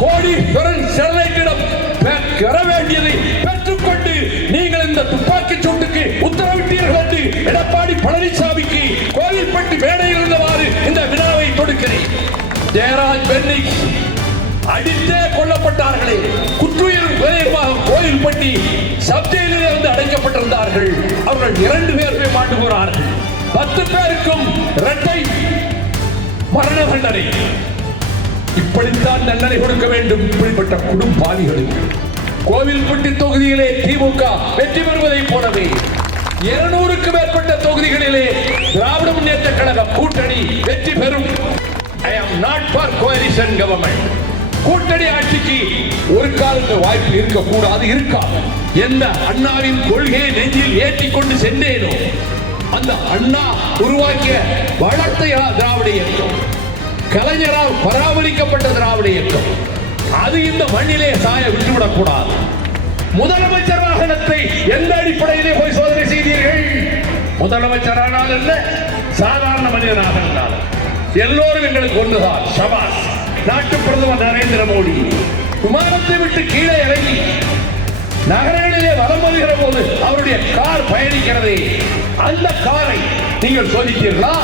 கோடீஸ்வரன் ஸ்டெர்லைட்டிடம் பெற வேண்டியதை பெற்றுக்கொண்டு நீங்கள் இந்த துப்பாக்கி சூட்டுக்கு உத்தரவிட்டீர்கள் என்று எடப்பாடி பழனிசாமிக்கு கோவில்பட்டி மேடையில் இருந்தவாறு இந்த வினாவை தொடுக்கிறேன். ஜெயராஜ் பென்னிக் அடித்தே கொல்லப்பட்டார்களே, குற்றுயிர் விரைவாக கோவில்பட்டி சப்ஜெயிலில் இருந்து அடைக்கப்பட்டிருந்தார்கள். அவர்கள் 2 பேருமே மாண்டு போனார்கள். 10 பேருக்கும் இரட்டை மரண தண்டனை. இப்படித்தான் தண்டனை கொடுக்க வேண்டும் இப்படிப்பட்ட குடும்பாவிகளுக்கு. கோவில்பட்டி தொகுதியிலே திமுக வெற்றி பெறுவதை போலவே 200க்கு மேற்பட்ட தொகுதிகளிலே திராவிட முன்னேற்ற கழக கூட்டணி வெற்றி பெறும். I am not for coalition government. கூட்டணி ஆட்சிக்கு ஒரு காலத்து வாய்ப்பு இருக்கக்கூடாது, இருக்காது. எந்த அண்ணாவின் கொள்கையை நெஞ்சில் ஏற்றி கொண்டு சென்றேனோ அந்த அண்ணா உருவாக்கிய வளர்த்த திராவிட இயக்கம், கலைஞரால் பராமரிக்கப்பட்ட திராவிட இயக்கம், அது இந்த மண்ணிலே சாய விட்டுவிடக் கூடாது. முதலமைச்சர் வாகனத்தை எந்த அடிப்படையிலே போய் சோதனை செய்தீர்கள்? முதலமைச்சரானால் என்ன, சாதாரண மனிதனாக இருந்தாலும் எல்லோரும் எங்களுக்கு ஒன்றுதான். ஷபாஸ். நாட்டு பிரதமர் நரேந்திர மோடி விமானத்தை விட்டு கீழே இறங்கி நகரங்களிலே வலம் வருகிற போது அவருடைய கார் பயணிக்கிறதே, அந்த காரை நீங்கள் சோதித்தீர்களா?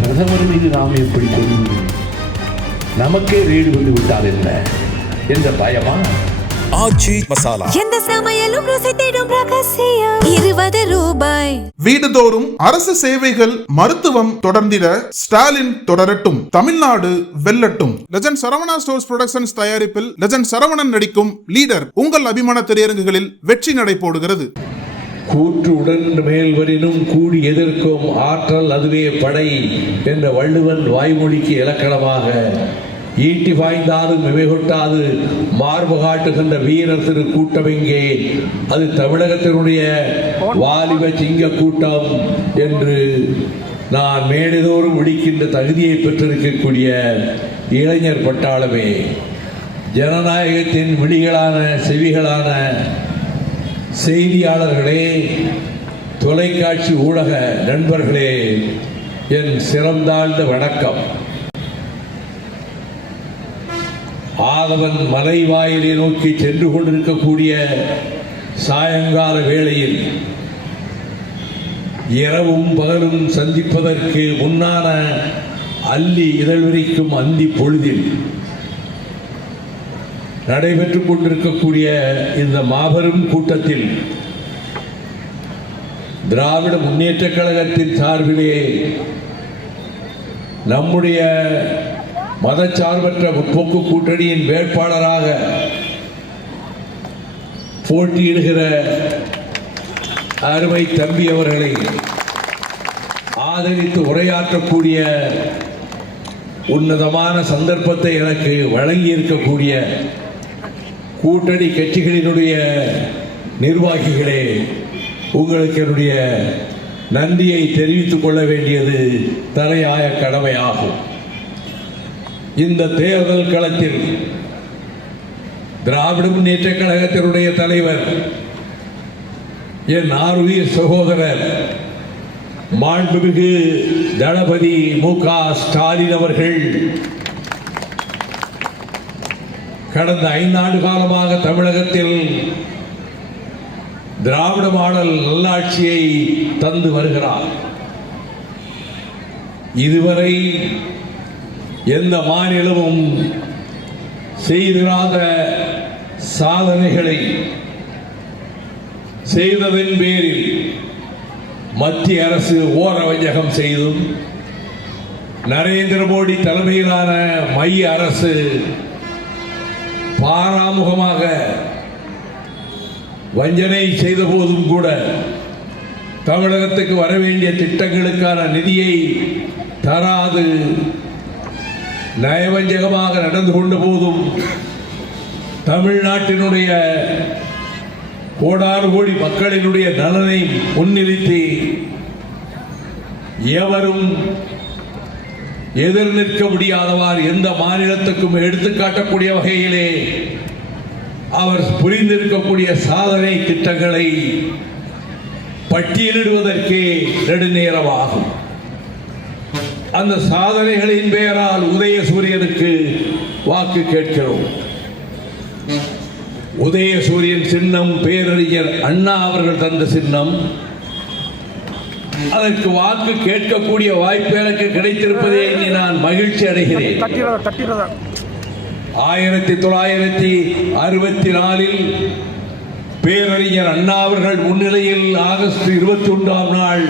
பிரதமர் மீது நாம் எப்படி சொல்லுவோம்? நமக்கே ரீடு வந்து விட்டால் என்ன என்ற பயமா? ஆச்சி மசாலா எந்த சமையலும் ருசி தேடும் ரகசியம் 20 ரூபாய். வீடுதோறும் அரசு சேவைகள் மருத்துவம் தொடர்ந்திட ஸ்டாலின் தொடரட்டும், தமிழ்நாடு வெல்லட்டும். லெஜண்ட் சரவணா ஸ்டோர்ஸ் புரொடக்ஷன்ஸ் தயாரிப்பில் லெஜண்ட் சரவணன் நடிக்கும் லீடர் உங்கள் அபிமான திரையரங்குகளில் வெற்றி நடை போடுகிறது. கூற்று உடன் மேல்வரினும் கூடி எதிர்க்கும் ஆற்றல் அதுவே படை என்ற வள்ளுவன் வாய்மொழிக்கு இலக்கணமாக ஈட்டி பாய்ந்தாலும் இவைகொட்டாது மார்பு காட்டுகின்ற வீரர் திரு கூட்டம் எங்கே? அது தமிழகத்தினுடைய வாலிப சிங்க கூட்டம் என்று நான் மேடைதோறும் விழிக்கின்ற தகுதியை பெற்றிருக்கக்கூடிய இளைஞர் பட்டாளமே, ஜனநாயகத்தின் விழிகளான செவிகளான செய்தியாளர்களே, தொலைக்காட்சி ஊடக நண்பர்களே, என் சிறந்தாழ்ந்த வணக்கம். ஆதவன் மலைவாயிலை நோக்கி சென்று கொண்டிருக்கக்கூடிய சாயங்கால வேளையில் இரவும் பகலும் சந்திப்பதற்கு முன்னான அல்லி இதழ்விரிக்கும் அந்தி பொழுதில் நடைபெற்றுக் கொண்டிருக்கக்கூடிய இந்த மாபெரும் கூட்டத்தில் திராவிட முன்னேற்ற கழகத்தின் சார்பிலே நம்முடைய மதச்சார்பற்ற முற்போக்கு கூட்டணியின் வேட்பாளராக போட்டியிடுகிற அருமை தம்பி அவர்களை ஆதரித்து உரையாற்றக்கூடிய உன்னதமான சந்தர்ப்பத்தை எனக்கு வழங்கி இருக்கக்கூடிய கூட்டணி கட்சிகளினுடைய நிர்வாகிகளே, உங்களுக்கு என்னுடைய நன்றியை தெரிவித்துக் கொள்ள வேண்டியது தலையாய கடமையாகும். இந்த தேர்தல் களத்தில் திராவிட முன்னேற்ற கழகத்தினுடைய தலைவர், என் ஆருயிர் சகோதரர் மாண்புமிகு தளபதி மு.க. ஸ்டாலின் அவர்கள் கடந்த 5 ஆண்டு காலமாக தமிழகத்தில் திராவிட மாடல் நல்லாட்சியை தந்து வருகிறார். இதுவரை எந்த மாநிலமும் செய்திராத சாதனைகளை செய்ததன் பேரில் மத்திய அரசு ஓரவஞ்சகம் செய்தும், நரேந்திர மோடி தலைமையிலான மைய அரசு பாராமுகமாக வஞ்சனை செய்த போதும் கூட தமிழகத்துக்கு வரவேண்டிய திட்டங்களுக்கான நிதியை தராது நயவஞ்சகமாக நடந்து கொண்ட போதும் தமிழ்நாட்டினுடைய கோடாறு கோடி மக்களினுடைய நலனை முன்னிறுத்தி எவரும் எதிர் நிற்க முடியாதவாறு எந்த மாநிலத்துக்கும் எடுத்துக்காட்டக்கூடிய வகையிலே அவர் புரிந்திருக்கக்கூடிய சாதனை திட்டங்களை பட்டியலிடுவதற்கே நெடுநேரமாகும். அந்த சாதனைகளின் பெயரால் உதயசூரியனுக்கு வாக்கு கேட்கிறோம். உதயசூரியன் சின்னம் பேரறிஞர் அண்ணா அவர்கள் தந்த சின்னம். அதற்கு வாக்கு கேட்கக்கூடிய வாய்ப்பு எனக்கு கிடைத்திருப்பதை எண்ணி நான் மகிழ்ச்சி அடைகிறேன். 1964 பேரறிஞர் அண்ணா அவர்கள் முன்னிலையில் ஆகஸ்ட் 21ஆம் நாள்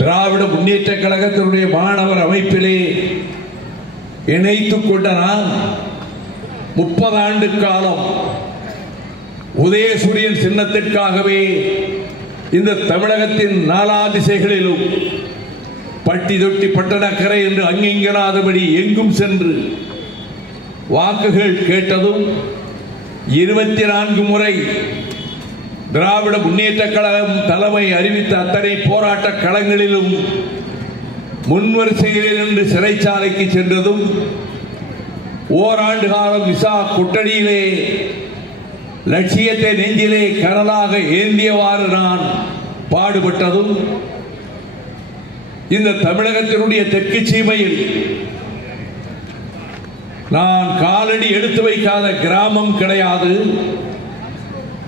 திராவிட முன்னேற்ற கழகத்தினுடைய மாணவர் அமைப்பிலே இணைத்துக் கொண்ட நான் 30 ஆண்டு காலம் உதயசூரியன் சின்னத்திற்காகவே இந்த தமிழகத்தின் 4 திசைகளிலும் பட்டி தொட்டி பட்டணக்கரை என்று அங்கிங்கனாதபடி எங்கும் சென்று வாக்குகள் கேட்டதும் 24 முறை திராவிட முன்னேற்ற கழகம் தலைமை அறிவித்த அத்தனை போராட்ட களங்களிலும் முன்வரிசைகளில் நின்று சிறைச்சாலைக்கு சென்றதும், ஓராண்டு காலம் விசா குட்டடியிலே லட்சியத்தை நெஞ்சிலே கனலாக ஏந்தியவாறு நான் பாடுபட்டதும், இந்த தமிழகத்தினுடைய தெற்கு சீமையில் நான் காலடி எடுத்து வைக்காத கிராமம் கிடையாது,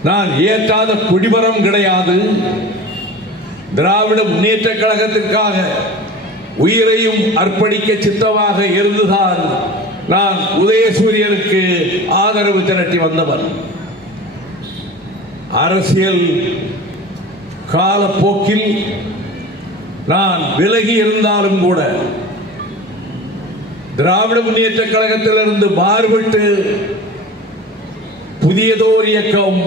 நான் ஏற்றாத குடிமரம் கிடையாது. திராவிட முன்னேற்ற கழகத்திற்காக உயிரையும் அர்ப்பணிக்க சித்தமாக இருந்துதான் நான் உதயசூரியனுக்கு ஆதரவு திரட்டி வந்தவன். அரசியல் காலப்போக்கில் நான் விலகி இருந்தாலும் கூட திராவிட முன்னேற்ற கழகத்திலிருந்து மாறுபட்டு புதியதோர் இயக்கம்,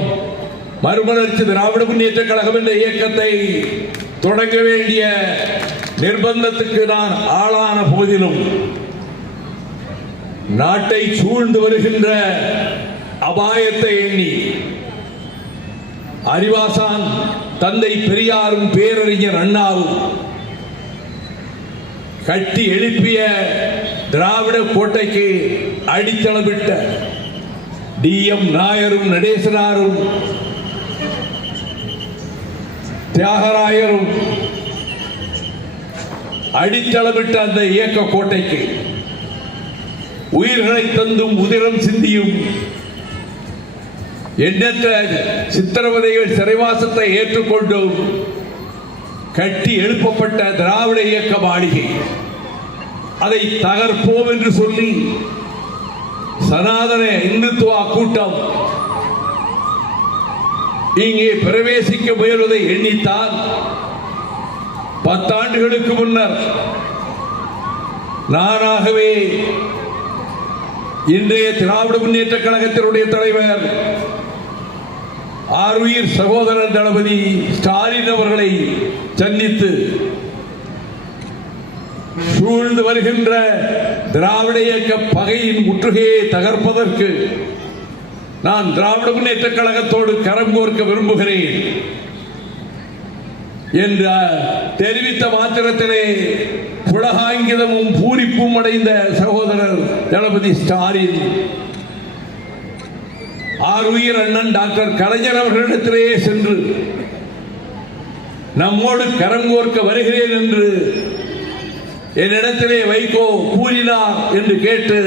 மறுமலர்ச்சி திராவிட முன்னேற்ற கழகம் என்ற இயக்கத்தை தொடங்க வேண்டிய நிர்பந்தத்துக்கு நான் ஆளான போதிலும், நாட்டை சூழ்ந்து வருகின்ற அபாயத்தை எண்ணி அறிவாசான் தந்தை பெரியாரும் பேரறிஞர் அண்ணாவும் கட்டி எழுப்பிய திராவிட கோட்டைக்கு அடித்தளமிட்ட டி.எம். நாயரும் நடேசனாரும் தியாகராயரும் அடித்தளமிட்ட அந்த இயக்க கோட்டைக்கு உயிர்களை தந்தும் உதிரம் சிந்தியும் எண்ணற்ற சித்திரவதைகள் சிறைவாசத்தை ஏற்றுக்கொண்டும் கட்டி எழுப்பப்பட்ட திராவிட இயக்க மாளிகை, அதை தகர்ப்போம் என்று சொல்லி சனாதன இந்துத்துவ கூட்டம் இங்கே பிரவேசிக்க முயல்வதை எண்ணித்தான் 10 ஆண்டுகளுக்கு முன்னர் நானாகவே இன்றைய திராவிட முன்னேற்ற கழகத்தினுடைய தலைவர் ஆருயிர் சகோதரர் தளபதி ஸ்டாலின் அவர்களை சந்தித்து சூழ்ந்து வருகின்ற திராவிட இயக்க பகையின் முற்றுகையை தகர்ப்பதற்கு நான் திராவிட முன்னேற்ற கழகத்தோடு கரம் கோர்க்க விரும்புகிறேன் என்று தெரிவித்த மாத்திரத்திலே புலகாங்கிதமும் பூரிப்பும் அடைந்த சகோதரர் தளபதி ஸ்டாலின் ஆருயிர் அண்ணன் டாக்டர் கலைஞர் அவர்களிடத்திலே சென்று நம்மோடு கரங்கோர்க்க வருகிறேன் என்று என்னிடத்திலே வைகோ கூறினார் என்று கேட்டு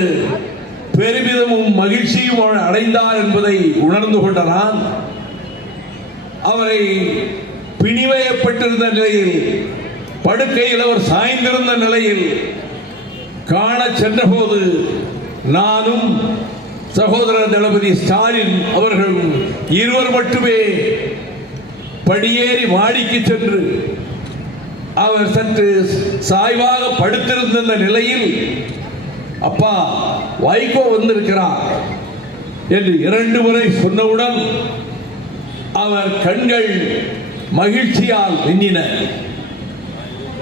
பெருமிதமும் மகிழ்ச்சியும் அடைந்தார் என்பதை உணர்ந்து கொண்ட நான் அவரை பிணிவையப்பட்டிருந்த நிலையில், படுக்கையில் அவர் சாய்ந்திருந்த நிலையில் காண சென்றபோது நானும் சகோதரர் தளபதி ஸ்டாலின் அவர்கள் இருவர் மட்டுமே படியேறி மாடிக்கு சென்று அவர் சற்று சாய்வாக படுத்திருந்த நிலையில், அப்பா வைகோ வந்திருக்கிறார் என்று 2 முறை சொன்னவுடன் அவர் கண்கள் மகிழ்ச்சியால் மின்னின.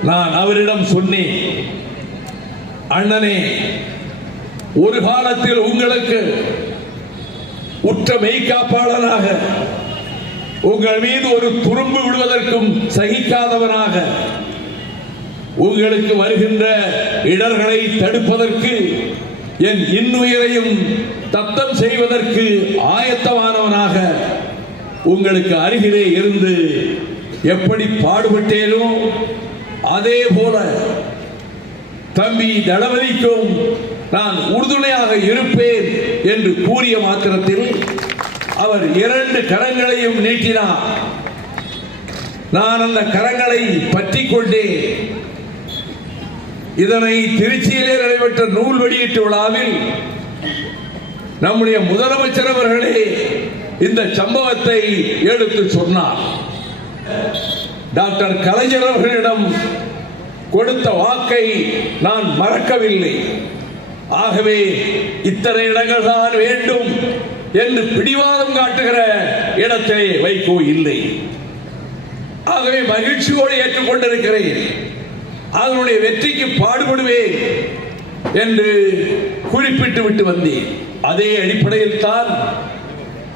நான் அவரிடம் சொன்னேன், அண்ணனே, ஒரு காலத்தில் உங்களுக்கு உற்ற மெய்காப்பாளனாக, உங்கள் மீது ஒரு துரும்பு விடுவதற்கும் சகிக்காதவனாக, உங்களுக்கு வருகின்ற இடர்களை தடுப்பதற்கு என் இன்னுயிரையும் தத்தம் செய்வதற்கு ஆயத்தமானவனாக உங்களுக்கு அருகிலே இருந்து எப்படி பாடுபட்டேனோ அதே போல தம்பி தளபதிக்கும் நான் உறுதுணையாக இருப்பேன் என்று கூறிய மாத்திரத்தில் அவர் 2 கரங்களையும் நீட்டினார். நான் அந்த கரங்களை பற்றி கொண்டேன். இதனை திருச்சியிலே நடைபெற்ற நூல் வெளியீட்டு விழாவில் நம்முடைய முதலமைச்சர் அவர்களே இந்த சம்பவத்தை எடுத்து சொன்னார். டாக்டர் கலைஞர் அவர்களிடம் கொடுத்த வாக்கை நான் மறக்கவில்லை. ஆகவே இத்தனை இடங்கள் தான் வேண்டும் என்று பிடிவாதம் காட்டுகிற இடத்திலே வைகோ இல்லை. ஆகவே மகிழ்ச்சியோடு ஏற்றுக்கொண்டிருக்கிறேன். அதனுடைய வெற்றிக்கு பாடுபடுவேன் என்று குறிப்பிட்டு விட்டு வந்தேன். அதே அடிப்படையில் தான்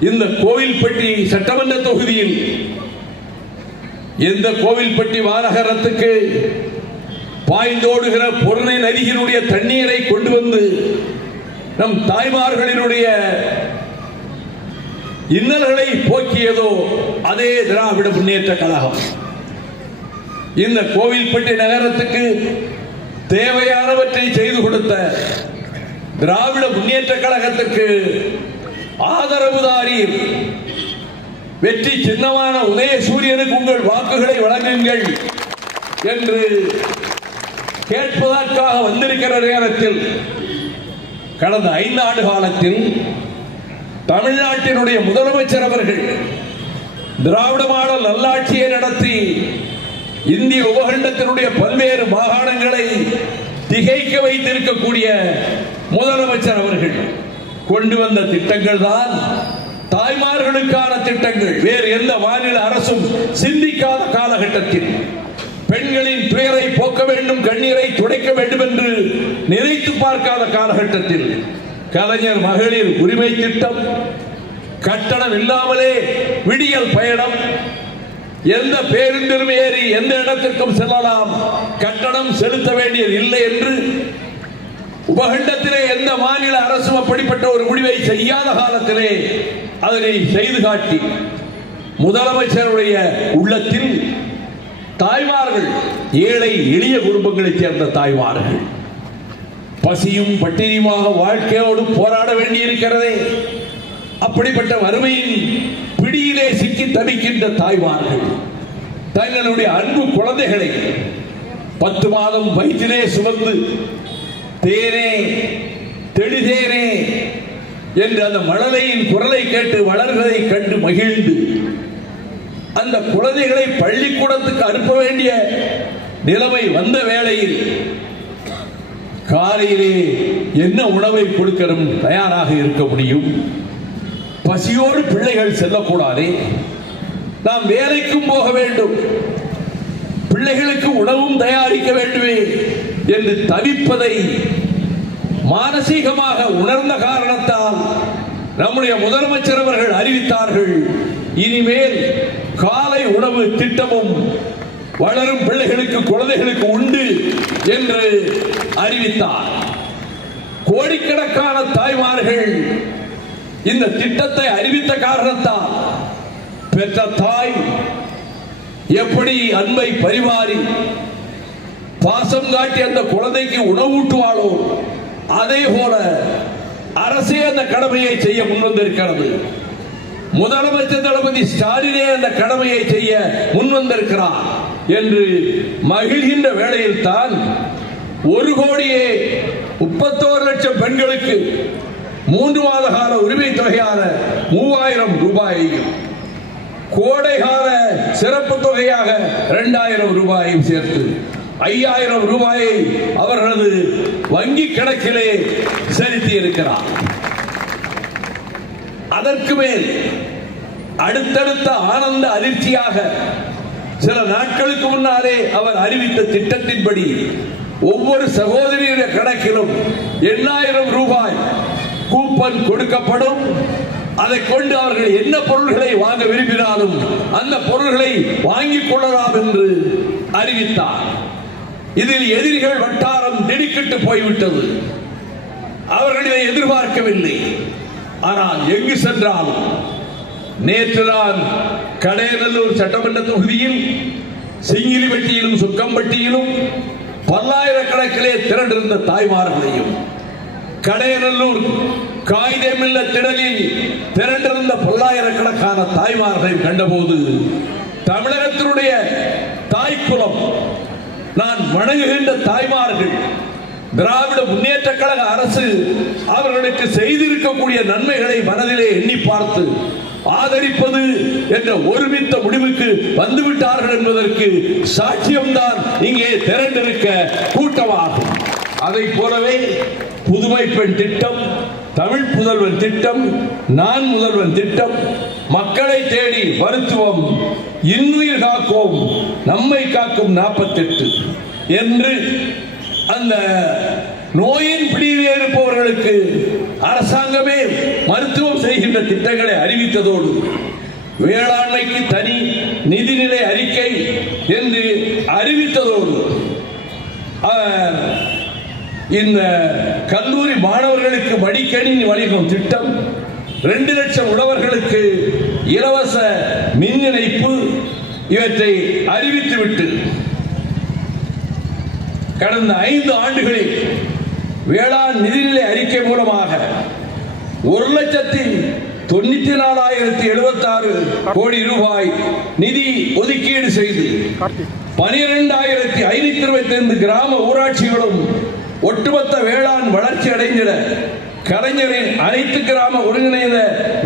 இந்த கோவில்பட்டி சட்டமன்ற தொகுதியில் எந்த கோவில்பட்டி மாநகரத்துக்கு பாய்ந்தோடுகிற பொருணை நதியினுடைய தண்ணீரை கொண்டு வந்து நம் தாய்மார்களினுடைய இன்னல்களை போக்கியதோ அதே திராவிட முன்னேற்ற கழகம். இந்த கோவில்பட்டி நகரத்துக்கு தேவையானவற்றை செய்து கொடுத்த திராவிட முன்னேற்ற கழகத்திற்கு ஆதரவுதாரி வெற்றி சின்னமான உதயசூரியனுக்கு உங்கள் வாக்குகளை வழங்குங்கள் என்று கேட்பதற்காக வந்திருக்கிற நேரத்தில் கடந்த 5 ஆண்டு காலத்தில் தமிழ்நாட்டினுடைய முதலமைச்சர் அவர்கள் திராவிட மாடல் நல்லாட்சியை நடத்தி இந்திய உபகண்டத்தினுடைய பல்வேறு மாகாணங்களை திகைக்க வைத்திருக்கக்கூடிய முதலமைச்சர் அவர்கள் கொண்டு வந்த திட்டங்கள் தான் தாய்மார்களுக்கான திட்டங்கள். வேறு எந்த மாநில அரசும் சிந்திக்காத காலகட்டத்தில் பெண்களின் துயரை போக்க வேண்டும், கண்ணீரை துடைக்க வேண்டும் என்று நினைத்து பார்க்காத காலகட்டத்தில் கலைஞர் மகளிர் உரிமை திட்டம், கட்டணம் இல்லாமலே விடியல் பயணம், எந்த பேருந்திலும் ஏறி எந்த இடத்திற்கும் செல்லலாம், கட்டணம் செலுத்த வேண்டியது இல்லை என்று உபகண்டத்திலே எந்த மாநில அரசும் அப்படிப்பட்ட ஒரு முடிவை செய்யாத காலத்திலே அதனை செய்து காட்டி முதலமைச்சருடைய உள்ளத்தில் தாய்மார்கள், ஏழை எளிய குடும்பங்களைச் சேர்ந்த தாய்மார்கள் பசியும் பட்டினியுமாக வாழ்க்கையோடு போராட வேண்டியிருக்கிறதே, அப்படிப்பட்ட வறுமையின் பிடியிலே சிக்கி தவிக்கின்ற தாய்மார்கள் தங்களுடைய அன்பு குழந்தைகளை 10 மாதம் வயிற்றிலே சுமந்து தேனே தெளிதேனே என்று அந்த மழலையின் குரலை கேட்டு வளர்வதை கண்டு மகிழ்ந்து அந்த குழந்தைகளை பள்ளிக்கூடத்துக்கு அனுப்ப வேண்டிய நிலைமை வந்த வேளையில் காலையிலே என்ன உணவை கொடுக்க தயாராக இருக்க முடியும்? பசியோடு பிள்ளைகள் செல்லக்கூடாதே, நாம் வேலைக்கும் போக வேண்டும், பிள்ளைகளுக்கு உணவும் தயாரிக்க வேண்டுமே என்று தவிப்பதை மானசீகமாக உணர்ந்த காரணத்தால் நம்முடைய முதலமைச்சர் அவர்கள் அறிவித்தார்கள், இனிமேல் காலை உணவு திட்டமும் வளரும் பிள்ளைகளுக்கு குழந்தைகளுக்கு உண்டு என்று அறிவித்தார். கோடிக்கணக்கான தாய்மார்கள் இந்த திட்டத்தை அறிவித்த காரணத்தால் பெற்ற தாய் எப்படி அன்பை பரிமாறி பாசம் காட்டி அந்த குழந்தைக்கு உணவூட்டுவாளோ அதே போல அரசே அந்த கடமையை செய்ய முன்வந்திருக்கிறது. முதலமைச்சர் தளபதி ஸ்டாலினே அந்த கடமையை செய்ய முன்வந்திருக்கிறார் என்று மகிழ்கின்ற வேளையில் தான் 1,31,00,000 பெண்களுக்கு 3 மாத கால உரிமை தொகையான 3000 ரூபாயையும் கோடைகால சிறப்பு தொகையாக 2000 ரூபாயையும் சேர்த்து 5000 ரூபாயை அவர்களது வங்கி கணக்கிலே செலுத்தி இருக்கிறார். அதற்கு மேல் அடுத்தடுத்த ஆனந்த அதிர்ச்சியாக சில நாட்களுக்கு முன்னாலே அவர் அறிவித்த திட்டத்தின்படி ஒவ்வொரு சகோதரியுடைய கணக்கிலும் 8000 ரூபாய் கூப்பன் கொடுக்கப்படும். அதை கொண்டு அவர்கள் என்ன பொருள்களை வாங்க விரும்பினாலும் அந்த பொருள்களை வாங்கிக் கொள்ளலாம் என்று அறிவித்தார். இதில் எதிரிகள் வட்டாரம் திடுக்கிட்டு போய்விட்டது. அவர்கள் இதை எதிர்பார்க்கவில்லை. ஆனால் எங்கு சென்றாலும் நேற்று நான் கடையநல்லூர் சட்டமன்ற தொகுதியில் சிங்கிலிப்பட்டியிலும் சுக்கம்பட்டியிலும் பல்லாயிரக்கணக்கிலே திரண்டிருந்த தாய்மார்களையும் கடையநல்லூர் காகிதமில்ல திடலில் திரண்டிருந்த பல்லாயிரக்கணக்கான தாய்மார்களை கண்டபோது தமிழகத்தினுடைய தாய்க்குலம், நான் வணங்குகின்ற தாய்மார்கள், திராவிட முன்னேற்ற கழக அரசு அவர்களுக்கு செய்திருக்கக்கூடிய நன்மைகளை மனதிலே எண்ணி பார்த்து ஆதரிப்பது என்ற ஒருமித்த முடிவுக்கு வந்துவிட்டார்கள் என்பதற்கு சாட்சியம்தான் இங்கே திரண்டிருக்க கூட்டமாகும். அதை போலவே புதுமை பெண் திட்டம், தமிழ் புதல்வன் திட்டம், நான் முதல்வன் திட்டம், மக்களை தேடி மருத்துவம், இன்னுயிர் காக்கும், நம்மை காக்கும் 48 என்று அந்த நோயின் பிடியிலே இருப்பவர்களுக்கு அரசாங்கமே மருத்துவம் செய்கின்ற திட்டங்களை அறிவித்ததோடு வேளாண்மைக்கு தனி நிதிநிலை அறிக்கை என்று அறிவித்ததோடு இந்த கல்லூரி மாணவர்களுக்கு மடிக்கணினி வழங்கும் திட்டம், 2 லட்சம் உழவர்களுக்கு இலவச மின் இணைப்பு, இவற்றை அறிவித்துவிட்டு கடந்த 5 ஆண்டுகளில் வேளாண் நிதிநிலை அறிக்கை மூலமாக 1,94,076 கோடி ரூபாய் நிதி ஒதுக்கீடு செய்து 12,525 கிராம ஊராட்சிகளும் ஒட்டுமொத்த வேளாண் வளர்ச்சி அடைந்திட கலைஞரின் அனைத்து கிராம ஒருங்கிணைந்த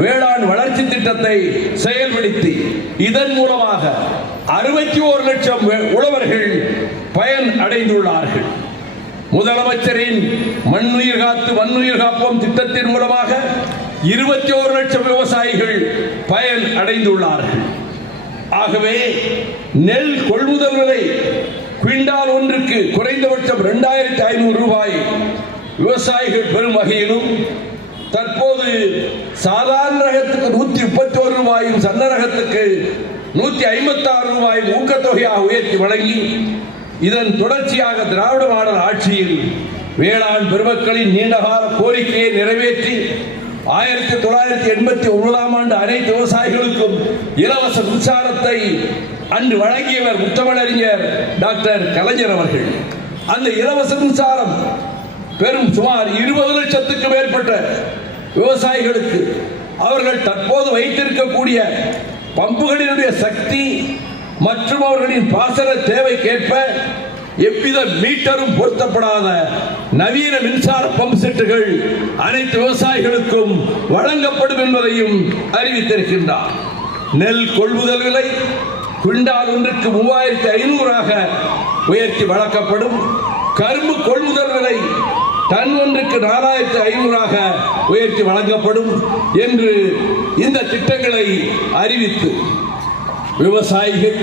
வேளாண் வளர்ச்சி திட்டத்தை செயல்படுத்தி இதன் மூலமாக 61 லட்சம் உழவர்கள் பயன் அடைந்துள்ளார்கள். முதலமைச்சரின் மண்ணுயிர் காத்து மண்ணுயிர் காப்போம் திட்டத்தின் மூலமாக 21 லட்சம் விவசாயிகள் பயன் அடைந்துள்ளார்கள். ஆகவே நெல் கொள்முதல் விலை குவிண்டால் ஒன்றுக்கு குறைந்தபட்சம் 2,500 ரூபாய் விவசாயிகள் பெறும் வகையிலும், தற்போது சாதாரண ரகத்துக்கு 131 ரூபாயும், சன்ன ரகத்துக்கு 156 ரூபாயும் ஊக்கத்தொகையாக உயர்த்தி வழங்கி, இதன் தொடர்ச்சியாக திராவிட மாடல் ஆட்சியில் வேளாண் பெருமக்களின் நீண்டகால கோரிக்கையை நிறைவேற்றி 1989ஆம் ஆண்டு அனைத்து விவசாயிகளுக்கும் இலவச மின்சாரத்தை அன்று வழங்கியவர் முத்தமிழறிஞர் டாக்டர் கலைஞர் அவர்கள். அந்த இலவச மின்சாரம் பெரும் சுமார் 20 லட்சத்துக்கு மேற்பட்ட விவசாயிகளுக்கு அவர்கள் தற்போது வைத்திருக்கக்கூடிய பம்புகளினுடைய சக்தி மற்றும் அவர்களின் பாசன தேவைக்கேற்ப எவ்வித மீட்டரும் பொருத்தப்படாத நவீன மின்சார பம்பு செட்டுகள் அனைத்து விவசாயிகளுக்கும் வழங்கப்படும் என்பதையும் அறிவித்திருக்கின்றார். நெல் கொள்முதல் விலை குவிண்டால் ஒன்றுக்கு 3,500 உயர்த்தி வழங்கப்படும். கரும்பு கொள்முதல் விலை டன் ஒன்றுக்கு 4,500 உயர்த்தி வழங்கப்படும் என்று இந்த திட்டங்களை அறிவித்து விவசாயிகள்,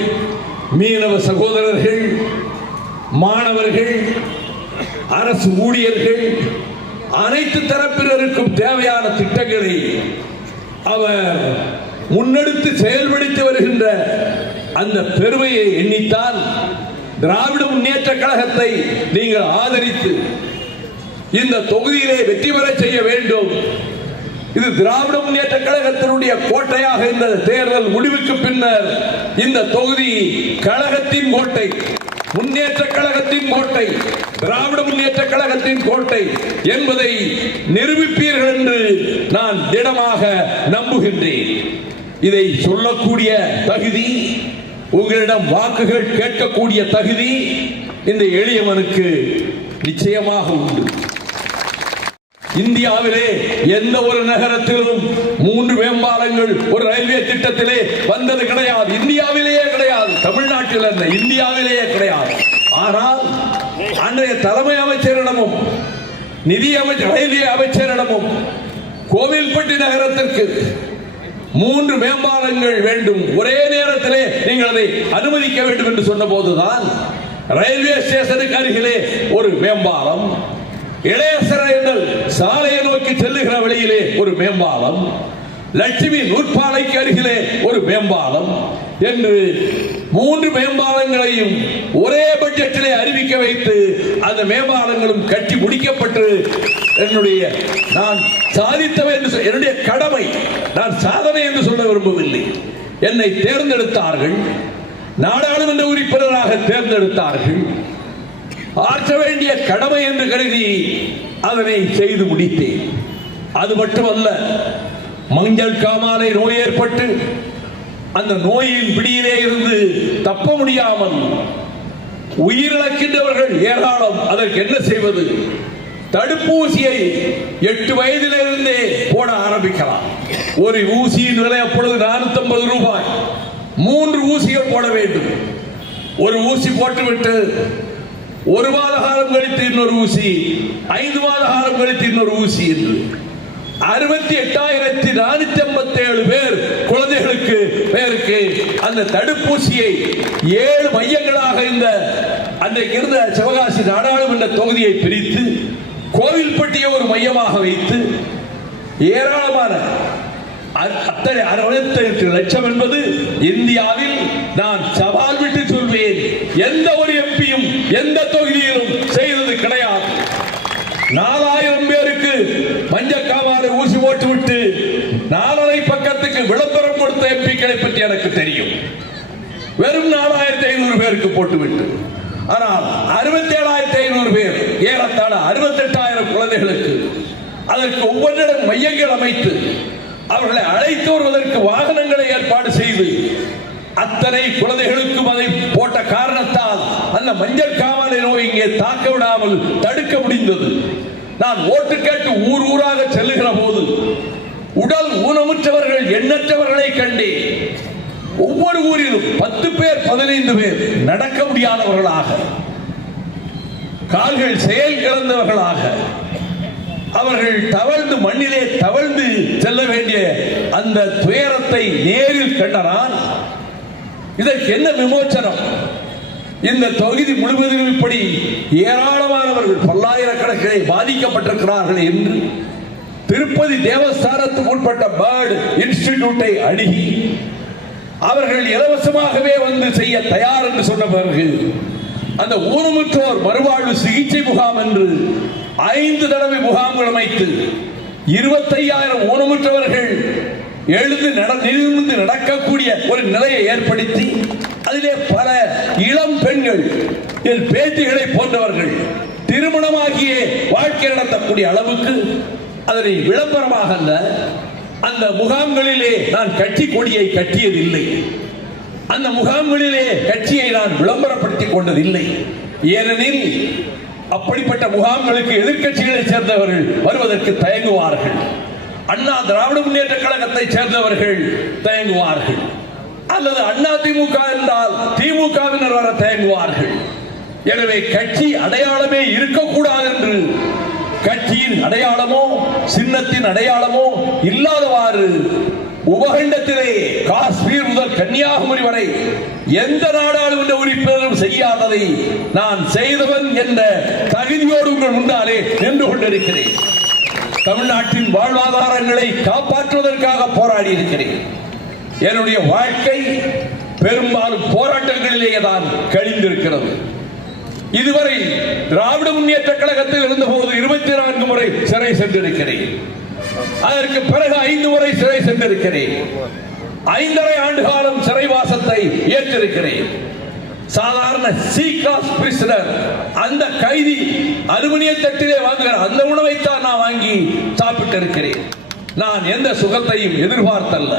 மீனவ சகோதரர்கள், மாணவர்கள், அரசு ஊழியர்கள், அனைத்து தரப்பினருக்கும் தேவையான திட்டங்களை அவர் முன்னெடுத்து செயல்படுத்தி வருகின்ற அந்த பெருமையை எண்ணித்தான் திராவிட முன்னேற்ற கழகத்தை நீங்கள் ஆதரித்து இந்த தொகுதியிலே வெற்றி பெற செய்ய வேண்டும். இது திராவிட முன்னேற்ற கழகத்தினுடைய கோட்டையாக இந்த தேர்தல் முடிவுக்கு பின்னர் இந்த தொகுதி கழகத்தின் கோட்டை, முன்னேற்ற கழகத்தின் கோட்டை, திராவிட முன்னேற்ற கழகத்தின் கோட்டை என்பதை நிரூபிப்பீர்கள் என்று நான் திடமாக நம்புகின்றேன். இதை சொல்லக்கூடிய தகுதி, உங்களிடம் வாக்குகள் கேட்கக்கூடிய தகுதி இந்த எளியவனுக்கு நிச்சயமாக உண்டு. இந்தியாவிலே எந்த ஒரு நகரத்திலும் 3 மேம்பாலங்கள் ஒரு ரயில்வே திட்டத்திலே வந்தது கிடையாது. இந்தியாவிலேயே கிடையாது, தமிழ்நாட்டில் அல்ல, இந்தியாவிலேயே கிடையாது. ஆனால் அன்றைய தலைமை அமைச்சரிடமும் நிதி அமைச்சர் ரயில்வே அமைச்சரிடமும் கோவில்பட்டி நகரத்திற்கு 3 மேம்பாலங்கள் வேண்டும், ஒரே நேரத்திலே நீங்கள் அதை அனுமதிக்க வேண்டும் என்று சொன்ன போதுதான் ரயில்வே ஸ்டேஷனுக்கு அருகிலே ஒரு மேம்பாலம், இளையசரையர்கள் சாலையை நோக்கி செல்லுகிற வழியிலே ஒரு மேம்பாலம், லட்சுமி நூற்பாலைக்கு அருகிலே ஒரு மேம்பாலம் என்று 3 மேம்பாலங்களையும் ஒரே பட்ஜெட்டிலே அறிவிக்க வைத்து அந்த மேம்பாலங்களும் கட்டி முடிக்கப்பட்டு நான் சாதித்தவை என்று என்னுடைய கடமை, நான் சாதனை என்று சொல்ல விரும்பவில்லை. என்னை தேர்ந்தெடுத்தார்கள், நாடாளுமன்ற உறுப்பினராக தேர்ந்தெடுத்தார்கள். ஆற்ற வேண்டிய கடமை என்று கருதி அதனை செய்து முடித்தேன். அது மட்டுமல்ல, மஞ்சள் காமாலை நோய் ஏற்பட்டு அந்த நோயின் பிடியிலே இருந்து தப்ப முடியாமல் உயிரிழக்கின்றவர்கள் ஏராளம். அதற்கு என்ன செய்வது? தடுப்பூசியை 8 வயதிலிருந்தே போட ஆரம்பிக்கலாம். ஒரு ஊசியின் விலை அப்பொழுது 450 ரூபாய். 3 ஊசிகள் போட வேண்டும். ஒரு ஊசி போட்டுவிட்டு 1 மாத காலம் கழித்து இன்னொரு ஊசி, 5 மாத காலம் கழித்து இன்னொரு ஊசி என்று 68,457 பேர் குழந்தைகளுக்கு பேருக்கு அந்த தடுப்பூசியை 7 மையங்களாக அன்றைக்கு இருந்த சிவகாசி நாடாளுமன்ற தொகுதியை பிரித்து கோவில்பட்டியை ஒரு மையமாக வைத்து ஏராளமான 68 லட்சம் என்பது இந்தியாவில் நான் சவால் விட்டு சொல்வேன், எந்த ஒரு எம்பியும் எந்த தொகுதியிலும் செய்தது கிடையாது. 4000 பேருக்கு மஞ்சள் காமாலை ஊசி போட்டுவிட்டு 4.5 பக்கத்துக்கு விளம்பரம் கொடுத்த எம்பிக்களை பற்றி எனக்கு தெரியும். வெறும் 4500 பேருக்கு போட்டுவிட்டு, ஆனால் 67,500 பேர், ஏறத்தாழ 68,000 குழந்தைகளுக்கு அதற்கு ஒவ்வொன்றிடம் மையங்கள் அமைத்து அவர்களை அழைத்து வருவதற்கு வாகனங்களை ஏற்பாடு செய்து அத்தனை குழந்தைகளுக்கும் அதை போட்ட காரணத்தால் அந்த மஞ்சள் காமாலை நோய் இங்கே தாக்க விடாமல் தடுக்க முடிந்தது. நான் ஓட்டு கேட்டு ஊர் ஊராக செல்லுகிற போது உடல் ஊனமுற்றவர்கள் எண்ணற்றவர்களை கண்டேன். ஒவ்வொரு ஊரிலும் 10 பேர் 15 பேர் நடக்க முடியாதவர்களாக, கால்கள் செயல் இழந்தவர்களாக, அவர்கள் தவழ்ந்து மண்ணிலே தவழ்ந்து செல்ல வேண்டிய அந்த துயரத்தை நேரில் கண்டனால் இதற்கு என்ன விமோச்சனம்? இந்த தொகுதி முழுவதிலும் இப்படி ஏராளமானவர்கள் பல்லாயிரக்கணக்கிலே பாதிக்கப்பட்டிருக்கிறார்கள் என்று திருப்பதி தேவஸ்தானத்துக்கு உட்பட்ட பேர்டு இன்ஸ்டிடியூட்டை அணுகி அவர்கள் இலவசமாகவே வந்து செய்ய தயார் என்று சொன்ன பிறகு அந்த ஊனமுற்றோர் மறுவாழ்வு சிகிச்சை முகாம் என்று 5 தடவை முகாம்கள் அமைத்து 25,000 ஊனமுற்றவர்கள் நிமிர்ந்து நடக்கக்கூடிய ஒரு நிலையை ஏற்படுத்தி அதிலே பல இளம் பெண்கள், என் பேத்திகளை போன்றவர்கள் திருமணமாகிய வாழ்க்கை நடத்தக்கூடிய அளவுக்கு அதனை விளம்பரமாக அல்ல, அந்த முகாம்களிலே நான் கட்சி கொடியை கட்டியதில்லை, அந்த முகாம்களிலே கட்சியை நான் விளம்பரப்படுத்திக் கொண்டதில்லை. ஏனெனில் அப்படிப்பட்ட முகாம்களுக்கு எதிர்க்கட்சிகளை சேர்ந்தவர்கள் வருவதற்கு தயங்குவார்கள். அண்ணா திராவிட முன்னேற்ற கழகத்தை சேர்ந்தவர்கள் தயங்குவார்கள், அல்லது அண்ணா திமுக என்றால் திமுகவினர் வர தயங்குவார்கள். எனவே கட்சி அடையாளமே இருக்கக்கூடாது என்று கட்சியின் அடையாளமோ சின்னத்தின் அடையாளமோ இல்லாதவாறு உபகண்டத்திலே காஷ்மீர் முதல் கன்னியாகுமரி வரை எந்த நாடாளுமன்ற உறுப்பினரும் செய்யாததை நான் செய்தவன் என்ற தகுதியோடு உங்கள் முன்னாலே நின்று கொண்டிருக்கிறேன். தமிழ்நாட்டின் வாழ்வாதாரங்களை காப்பாற்றுவதற்காக போராடி இருக்கிறேன். என்னுடைய வாழ்க்கை பெரும்பாலும் போராட்டங்களிலேயே தான் கழிந்திருக்கிறது. இதுவரை திராவிட முன்னேற்ற கழகத்தில் இருந்தபோது 24 முறை சிறை சென்றிருக்கிறேன். அதற்கு பிறகு 5 முறை சிறை சென்றிருக்கிறேன். 5.5 ஆண்டு காலம் சிறைவாசத்தை ஏற்றிருக்கிறேன். சாதாரண சி கிளாஸ் பிரிசனர், அந்த கைதி அலுமினிய தட்டிலே வாங்குகிற அந்த உணவைத்தான் நான் வாங்கி சாப்பிட்டு இருக்கிறேன். நான் எந்த சுகத்தையும் எதிர்பார்த்தல்ல.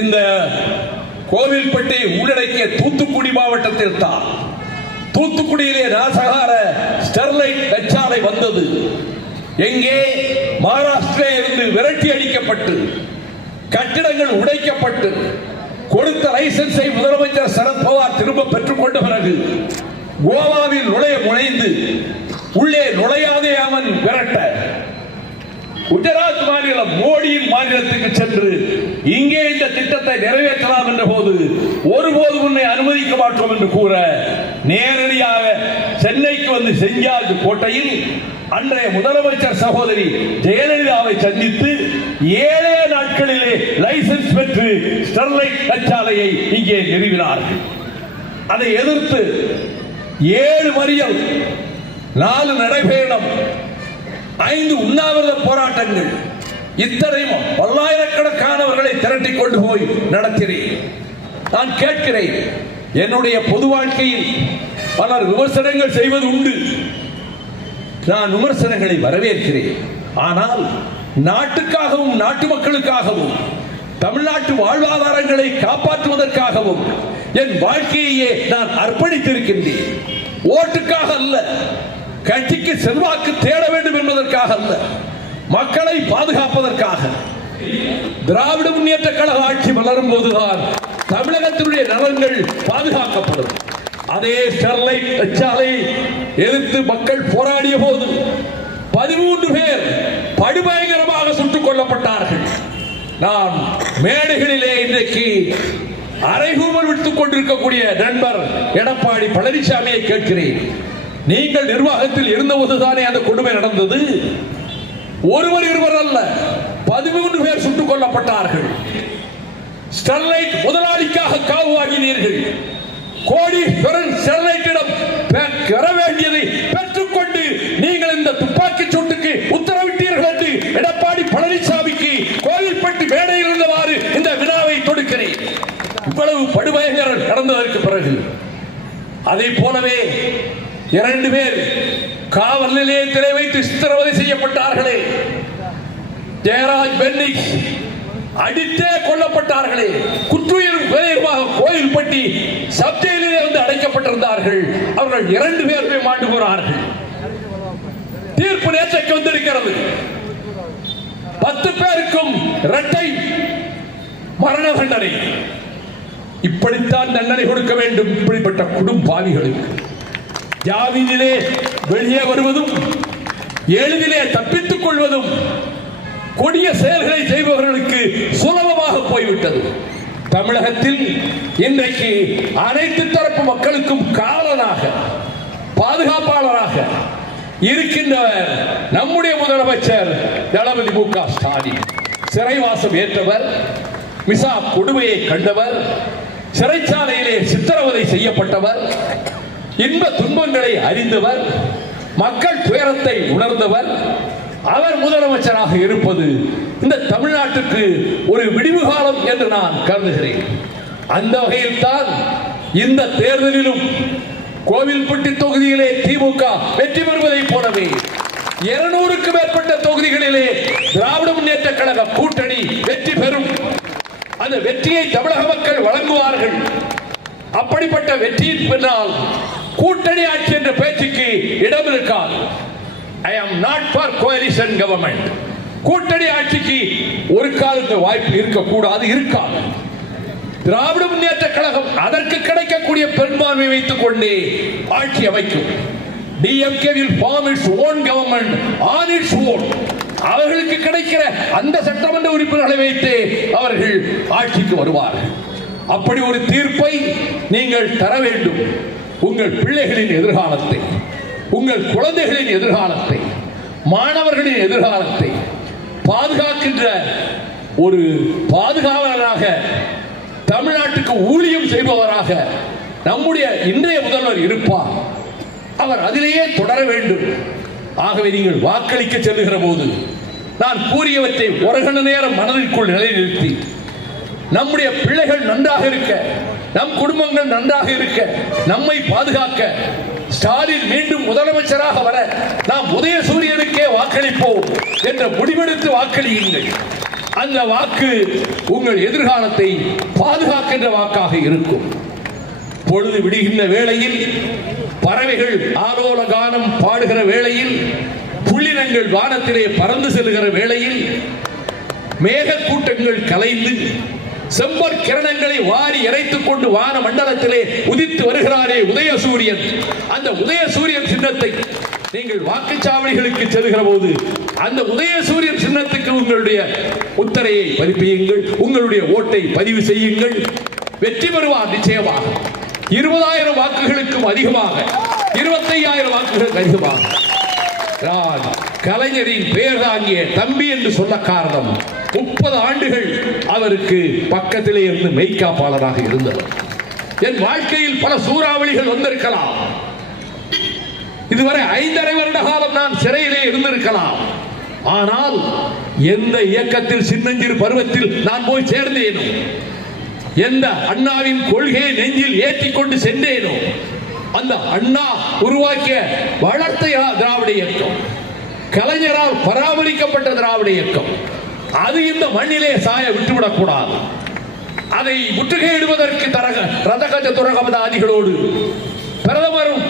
இந்த கோவில்பட்டியை உள்ளடக்கிய தூத்துக்குடி மாவட்டத்தில் தான், தூத்துக்குடியிலே நாசகார ஸ்டெர்லைட் தொழிற்சாலை வந்தது. எங்கே? மகாராஷ்டிரா இருந்து விரட்டி அடிக்கப்பட்டு கட்டிடங்கள் உடைக்கப்பட்டு கொடுத்த லைசன்ஸை முதலமைச்சர் சரத்பவார் திரும்ப பெற்றுக் கொண்ட பிறகு கோவாவில் முனைந்து உள்ளே நுழையாதே அவன் விரட்ட குஜராத் மாநிலம் மோடியின் மாநிலத்துக்கு சென்று இங்கே இந்த திட்டத்தை நிறைவேற்றலாம் என்ற போது ஒருபோது உன்னை அனுமதிக்க மாட்டோம் என்று கூற நேரடியாக சென்னைக்கு வந்து செஞ்சார்ஜ் கோட்டையில் அன்றைய முதலமைச்சர் சகோதரி ஜெயலலிதாவை சந்தித்து 7 நாட்களிலே லைசன்ஸ் பெற்று ஸ்டெர்லைட் தொழிற்சாலையை இங்கே நிறுவினார்கள். அதை எதிர்த்து 7 மறியல், 4 நடைபயணம், 5 உண்ணாவிரத போராட்டங்கள், இத்தனையும் பல்லாயிரக்கணக்கானவர்களை திரட்டிக் கொண்டு போய் நடத்தினேன். நான் கேட்கிறேன், என்னுடைய பொது வாழ்க்கையில் பலர் விமர்சனங்கள் செய்வது உண்டு. நான் விமர்சனங்களை வரவேற்கிறேன். ஆனால் நாட்டுக்காகவும் நாட்டு மக்களுக்காகவும் தமிழ்நாட்டு வாழ்வாதாரங்களை காப்பாற்றுவதற்காகவும் என் வாழ்க்கையே நான் அர்ப்பணித்திருக்கின்றேன். ஓட்டுக்காக அல்ல, கட்சிக்கு செல்வாக்கு தேட வேண்டும் என்பதற்காக அல்ல, மக்களை பாதுகாப்பதற்காக. திராவிட முன்னேற்ற கழக ஆட்சி வளரும் போதுதான் தமிழகத்தினுடைய நலன்கள் பாதுகாக்கப்படும். அதே ஸ்டெர்லைட் தொழிற்சாலை எதிர்த்து மக்கள் போராடிய போது 13 பேர் படுபயங்கரமாக சுட்டுக் கொல்லப்பட்டார்கள். நான் மேடைகளிலே இன்றைக்கு அறைகூவல் விட்டுக் கொண்டிருக்கக்கூடிய நண்பர் எடப்பாடி பழனிசாமியை கேட்கிறேன், நீங்கள் நிர்வாகத்தில் இருந்தபோதுதானே அந்த கொடுமை நடந்தது? ஒருவர் இருவர் அல்ல, 13 பேர் சுட்டுக் கொல்லப்பட்டார்கள். ஸ்டெர்லைட் முதலாளிக்காக காவு வாங்கினீர்கள். கோடீஸ்வரன் ஸ்டெர்லைட்டிடம் பெற வேண்டியதை பெற்றுக்கொண்டு நீங்கள் இந்த துப்பாக்கி சூட்டுக்கு உத்தரவிட்டீர்கள் என்று எடப்பாடி பழனிசாமிக்கு கோவில்பட்டி மேடையில் இருந்தவாறு இந்த வினாவை தொடுக்கிறேன். இவ்வளவு படுபயங்கரம் நடந்ததற்கு பிறகு அதை போலவே 2 பேர் காவல் நிலையத்திலே வைத்து சித்திரவதை செய்யப்பட்டார்களே, ஜெயராஜ் பென்னிக்ஸ் அடித்தே கொல்லப்பட்டார்களே, குற்றுயிரும் விரைவாக கோயில்பட்டி சப்ஜெயிலே வந்து அடைக்கப்பட்டிருந்தார்கள். அவர்கள் 2 பேருமே மாண்டு போனார்கள். தீர்ப்பு நேற்றைக்கு வந்திருக்கிறது. 10 பேருக்கும் இரட்டை மரண தண்டனை. இப்படித்தான் தண்டனை கொடுக்க வேண்டும் இப்படிப்பட்ட குடும்பாவிகளுக்கு. ஜாமீனிலே வெளியே வருவதும் எளிதிலே தப்பித்துக் கொள்வதும் கொடிய செயல்களை செய்பவர்களுக்கு சுலபமாக போய்விட்டது. தமிழகத்தில் இன்றைக்கு அனைத்து தரப்பு மக்களுக்கும் காவலனாக பாதுகாப்பாளராக இருக்கின்றவர் நம்முடைய முதலமைச்சர் தளபதி மு.க. ஸ்டாலின். சிறைவாசம் ஏற்றவர், மிசா கொடுமையை கண்டவர், சிறைச்சாலையிலே சித்திரவதை செய்யப்பட்டவர், இன்ப துன்பங்களை அறிந்தவர், மக்கள் துயரத்தை உணர்ந்தவர். அவர் முதலமைச்சராக இருப்பது இந்த தமிழ்நாட்டுக்கு ஒரு விடிவு காலம் என்று நான் கருதுகிறேன். அந்த வகையில் தான் இந்த தேர்தலிலும் கோவில்பட்டி தொகுதியிலே திமுக வெற்றி பெறுவதை போலவே 200க்கும் மேற்பட்ட தொகுதிகளிலே திராவிட முன்னேற்ற கழக கூட்டணி வெற்றி பெறும். அந்த வெற்றியை தமிழக மக்கள் வழங்குவார்கள். அப்படிப்பட்ட வெற்றியின் பின்னால் கூட்டணி ஆட்சி என்ற பேச்சுக்கு இடம் இருக்காது. I am not for coalition government. கூட்டணி ஆட்சிக்கு ஒரு காலத்து வாய்ப்பு இருக்கக்கூடாது, இருக்காது. திராவிட முன்னேற்ற கழகம் அதற்கு கிடைக்கக்கூடிய பெரும்பான்மை வைத்துக் கொண்டே ஆட்சி அமைக்கும். DMK will form its own government on its own. அவர்களுக்கு கிடைக்கிற அந்த சட்டமன்ற உறுப்பினர்களை வைத்து அவர்கள் ஆட்சிக்கு வருவார்கள். அப்படி ஒரு தீர்ப்பை நீங்கள் தர வேண்டும். உங்கள் பிள்ளைகளின் எதிர்காலத்தை, உங்கள் குழந்தைகளின் எதிர்காலத்தை, மாணவர்களின் எதிர்காலத்தை பாதுகாக்கின்ற ஒரு பாதுகாவலராக, தமிழ்நாட்டுக்கு ஊழியம் செய்பவராக நம்முடைய இன்றைய முதல்வர் இருப்பார். அவர் அதிலேயே தொடர வேண்டும். ஆகவே நீங்கள் வாக்களிக்க செல்லுகிற போது நான் கூறியவற்றை ஒரு கண நேரம் மனதிற்குள் நிலைநிறுத்தி, நம்முடைய பிள்ளைகள் நன்றாக இருக்க, நம் குடும்பங்கள் நன்றாக இருக்க, நம்மை பாதுகாக்க ஸ்டாலின் மீண்டும் முதலமைச்சராக வர நாம் உதயசூரியனுக்கே வாக்களிப்போம் என்ற முடிவெடுத்து வாக்களியுங்கள். அந்த வாக்கு உங்கள் எதிர்காலத்தை பாதுகாக்கின்ற வாக்காக இருக்கும். பொழுது விடுகின்ற வேளையில், பறவைகள் ஆலோல கானம் பாடுகிற வேளையில், புள்ளினங்கள் வானத்திலே பறந்து செல்கிற வேளையில், மேகக்கூட்டங்கள் கலைந்து செம்பர் கிரணங்களை வாரி இறைத்துக் கொண்டு வான மண்டலத்திலே உதித்து வருகிறாரே உதயசூரியன். அந்த உதயசூரியன் சின்னத்தை நீங்கள் வாக்குச்சாவடிகளுக்கு செல்கிற போது அந்த உதயசூரியன் சின்னத்துக்கு உங்களுடைய முத்திரையை பதிப்பியுங்கள், உங்களுடைய ஓட்டை பதிவு செய்யுங்கள். வெற்றி பெறுவார் நிச்சயமாக. 20,000 வாக்குகளுக்கும் அதிகமாக, 25,000 வாக்குகளுக்கு அதிகமாக. நான் கலைஞரின் பெயர் தாங்கிய தம்பி என்று சொல்ல காரணம், 30 ஆண்டுகள் அவருக்கு பக்கத்திலே இருந்து மெய்காப்பாளராக இருந்தவர். என் வாழ்க்கையில் பல சூறாவளிகள் வந்திருக்கலாம். இதுவரை 5.5 வருட காலம் நான் சிறையிலே இருந்திருக்கலாம். ஆனால் எந்த இயக்கத்தில் சின்னஞ்சிறு பருவத்தில் நான் போய் சேர்ந்தேனோ, எந்த அண்ணாவின் கொள்கையை நெஞ்சில் ஏற்றிக் கொண்டு சென்றேனோ, அந்த அண்ணா உருவாக்கிய வளர்த்த திராவிட இயக்கம், கலைஞரால் பராமரிக்கப்பட்ட திராவிட இயக்கம், அது இந்த மண்ணிலே சாய விட்டுவிடக் கூடாது. அதை முற்றுகையிடுவதற்கு ரதகஜ துரகமதாதிகளோடு பிரதமரும்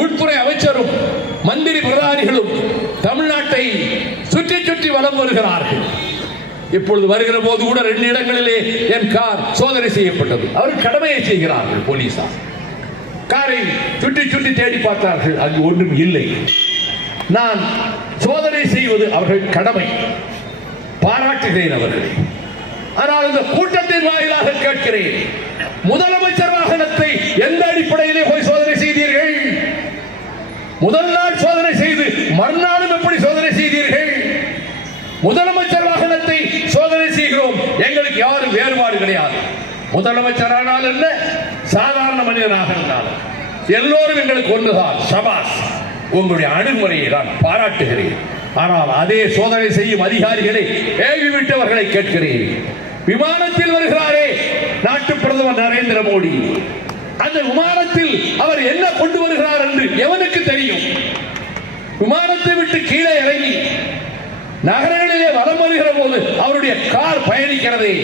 உள்துறை அமைச்சரும் மந்திரி பிரதானிகளும் தமிழ்நாட்டை சுற்றி சுற்றி வலம் வருகிறார்கள். இப்பொழுது வருகிற போது கூட 2 இடங்களிலே என் கார் சோதனை செய்யப்பட்டது. அவர்கள் கடமையை செய்கிறார்கள். போலீசார் காரை சுற்றி சுற்றி தேடி பார்த்தார்கள், அங்கு ஒன்றும் இல்லை. நான் சோதனை செய்வது அவர்கள் கடமை, பாராட்டுகிறேன் அவர்களை. ஆனால் இந்த கூட்டத்தின் வாயிலாக கேட்கிறேன், முதலமைச்சர் வாகனத்தை எந்த அடிப்படையிலே போய் சோதனை செய்தீர்கள்? முதல் நாள் சோதனை செய்து மறுநாளும் எப்படி சோதனை செய்தீர்கள்? முதலமைச்சர் வாகனத்தை சோதனை செய்கிறோம், எங்களுக்கு யாரும் வேறுபாடு கிடையாது. முதலமைச்சரானால் என்ன, சாதாரண மனிதனாக இருந்தாலும் எல்லோரும் எங்களுக்கு ஒன்றுதான். சபாஸ், உங்களுடைய அணுகுமுறையை நான் பாராட்டுகிறேன். ஆனால் அதே சோதனை செய்யும் அதிகாரிகளை ஏவிவிட்டவர்களை கேட்கிறேன். விமானத்தில் வருகிறாரே நாட்டு பிரதமர் நரேந்திர மோடி, அந்த விமானத்தில் அவர் என்ன கொண்டு வருகிறார் என்று எவனுக்கு தெரியும்? விமானத்தை விட்டு கீழே இறங்கி நகரங்களிலே வலம் வருகிற போது அவருடைய கார் பயணிக்கிறதே,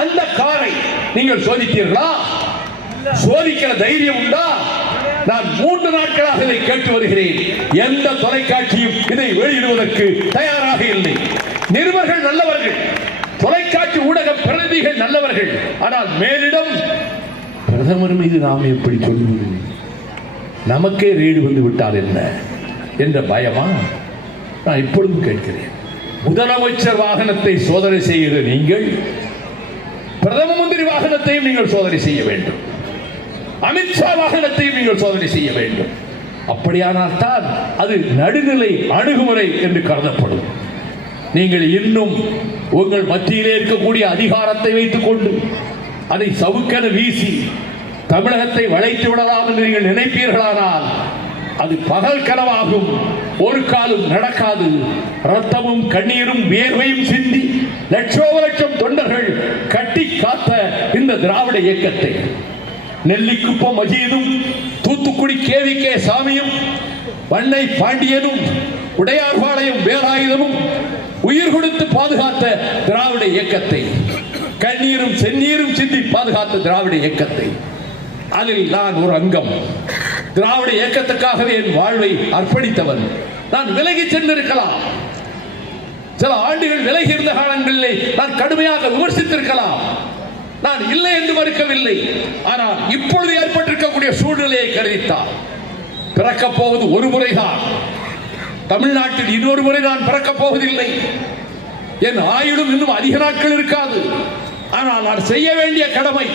அந்த காரை நீங்கள் சோதித்தீர்களா? சோதிக்கிற தைரியம் உண்டா? நான் 3 நாட்களாக இதை கேட்டு வருகிறேன். எந்த தொலைக்காட்சியும் இதை வெளியிடுவதற்கு தயாராக இல்லை. நிருபர்கள் நல்லவர்கள், தொலைக்காட்சி ஊடக பிரதிநிதிகள் நல்லவர்கள், ஆனால் மேலிடம் பிரதமர் மீது நாம் எப்படி சொல்லுவது? நமக்கே ரீடு வந்து விட்டால் என்ன என்ற பயமா? நான் இப்பொழுதும் கேட்கிறேன். முதலமைச்சர் வாகனத்தை சோதனை செய்கிற நீங்கள் பிரதம மந்திரி வாகனத்தையும் நீங்கள் சோதனை செய்ய வேண்டும். அமித்ஷா வாகனத்தையும் நீங்கள் சோதனை செய்ய வேண்டும். அப்படியானால் தான் அது நடுநிலை அணுகுமுறை என்று கருதப்படும். நீங்கள் இன்னும் உங்கள் மத்தியிலே இருக்கக்கூடிய அதிகாரத்தை வைத்துக் கொண்டு அதை சவுக்கென வீசி தமிழகத்தை வளைத்து விடலாம் என்று நீங்கள் நினைப்பீர்களானால் அது பகல் கனவாகும், ஒரு காலம் நடக்காது. ரத்தமும் கண்ணீரும் வியர்வையும் சிந்தி லட்சோப தொண்டர்கள் கட்டி காத்த இந்த திராவிட இயக்கத்தை நெல்லிக்குப்பம் மஜீதும், தூத்துக்குடி கேவிகே சாமியும், வண்ணை பாண்டியனும், உடையார்பாளையம் வேலாயுதமும் உயிர் கொடுத்து பாதுகாத்த திராவிட இயக்கத்தை, கண்ணீரும் செந்நீரும் சிந்தி பாதுகாத்த திராவிட இயக்கத்தை, அதில் நான் ஒரு அங்கம். திராவிட இயக்கத்துக்காகவே என் வாழ்வை அர்ப்பணித்தவன். நான் விலகி சென்றிருக்கலாம், சில ஆண்டுகள் விலகி இருந்த காலங்களிலே நான் கடுமையாக விமர்சித்திருக்கலாம், நான் இல்லை என்று மறுக்கவில்லை. ஆனால் இப்பொழுது ஏற்பட்டிருக்கக்கூடிய சூழ்நிலையை கருதித்தார் பிறக்கப் போவது ஒரு முறைதான், தமிழ்நாட்டில் இன்னொரு முறை நான் பிறக்கப் போவதில்லை. என் ஆயுளும் இன்னும் அதிக நாட்கள் இருக்காது. ஆனால் நான் செய்ய வேண்டிய கடமை,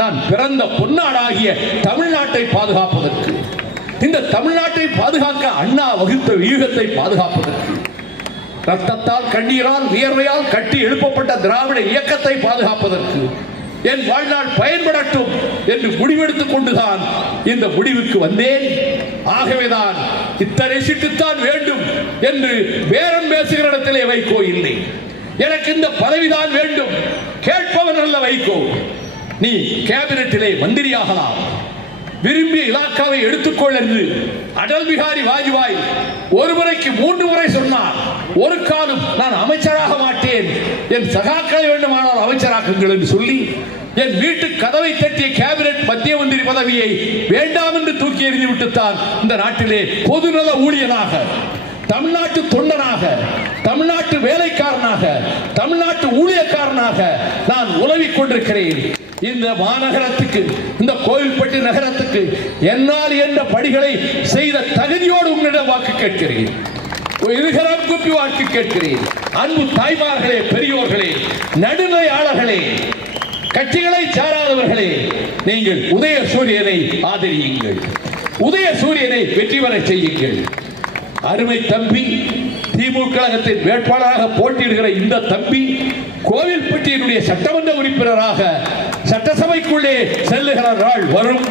நான் பிறந்த பொன்னாடாகிய தமிழ்நாட்டை பாதுகாப்பதற்கு, இந்த தமிழ்நாட்டை பாதுகாக்க அண்ணா வகுத்த வியூகத்தை பாதுகாப்பதற்கு, ரத்தத்தால் கண்ணீரால் வியர்வையால் கட்டி எழுப்பப்பட்ட திராவிட இயக்கத்தை பாதுகாப்பதற்கு என் வாழ்நாள் பயன்படட்டும் என்று முடிவெடுத்துக் கொண்டுதான் இந்த முடிவுக்கு வந்தேன். ஆகவேதான் இத்தனை சீட்டுத்தான் வேண்டும் என்று பேரம் பேசுகிற இடத்திலே வைகோ இல்லை. எனக்கு இந்த பதவிதான் வேண்டும், கேட்பவன் அல்ல வைகோ. நீ கேபினட்டிலே மந்திரியாகலாம், விரும்பிய இலாக்காவை எடுத்துக்கொள் என்று அடல் பிகாரி வாஜ்பாய் ஒரு முறைக்கு 3 முறை சொன்னார். ஒரு காலம் நான் அமைச்சராக மாட்டேன், என் சகாக்களை வேண்டுமானால் அமைச்சராக்குங்கள் என்று சொல்லி என் வீட்டு கதவை தட்டிய கேபினட் மத்திய மந்திரி பதவியை வேண்டாம் என்று தூக்கி எறிந்து விட்டுத்தான் இந்த நாட்டிலே பொதுநல ஊழியனாக, தமிழ்நாட்டு தொண்டனாக, தமிழ்நாட்டு வேலைக்காரனாக, தமிழ்நாட்டு ஊழியக்காரனாக நான் உலவிக் கொண்டிருக்கிறேன். இந்த மாநகரத்துக்கு, இந்த கோவில்பட்டி நகரத்துக்கு என்னால் என்ற படிகளை செய்த தகுதியோடு உங்களிடம் வாக்கு கேட்கிறேன், இருகரம் குப்பி வாக்கு கேட்கிறேன். அன்பு தாய்மார்களே, பெரியோர்களே, நடுநிலையாளர்களே, கட்சிகளை சாராதவர்களே, நீங்கள் உதயசூரியனை ஆதரியுங்கள், உதயசூரியனை வெற்றி பெற செய்யுங்கள். அருமை தம்பி, திமுக கழகத்தின் வேட்பாளராக போட்டியிடுகிற இந்த தம்பி கோவில்பட்டியினுடைய சட்டமன்ற உறுப்பினராக சட்டசபைக்குள்ளே செல்லுகிற நாள் வரும்.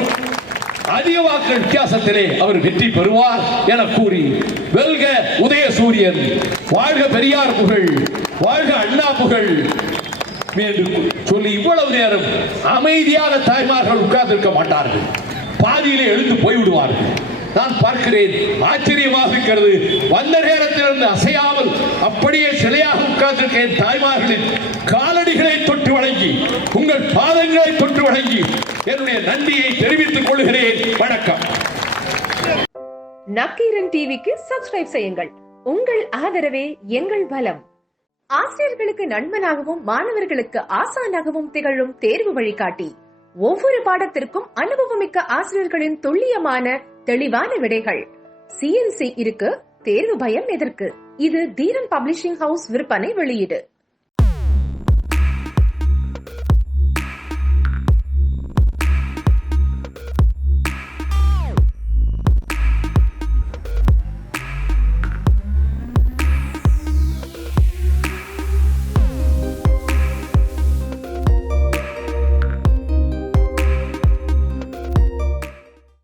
அதிக வாக்கு வித்தியாசத்திலே அவர் வெற்றி பெறுவார் என கூறி, வெல்க உதயசூரியன், வாழ்க பெரியார் புகழ், வாழ்க அண்ணா புகழ் என்று சொல்லி இவ்வளவு நேரம் அமைதியாக தாய்மார்கள் உட்கார்ந்திருக்க மாட்டார்கள். பாதியிலே எழுந்து போய்விடுவார்கள். நான் பார்க்கிறேன், ஆச்சரியமாக இருக்கிறது. வந்த நேரத்திலிருந்து அசையாமல் அப்படியே சிலையாக உட்கார்ந்திருக்க என் தாய்மார்களின் காலடிகளை தொட்டு வணங்கி, உங்கள் பாதங்களை தொட்டு வணங்கி என்னுடைய நன்றியை தெரிவித்துக் கொள்கிறேன். வணக்கம். நக்கீரன் டிவிக்கு சப்ஸ்கிரைப் செய்யுங்கள். உங்கள் ஆதரவே எங்கள் பலம். ஆசிரியர்களுக்கு நண்பனாகவும் மாணவர்களுக்கு ஆசானாகவும் திகழும் தேர்வு வழிகாட்டி. ஒவ்வொரு பாடத்திற்கும் அனுபவமிக்க ஆசிரியர்களின் துல்லியமான தெளிவான விடைகள். CNC இருக்கு, தேர்வு பயம் எதற்கு? இது தீரன் பப்ளிஷிங் ஹவுஸ் விற்பனை வெளியீடு.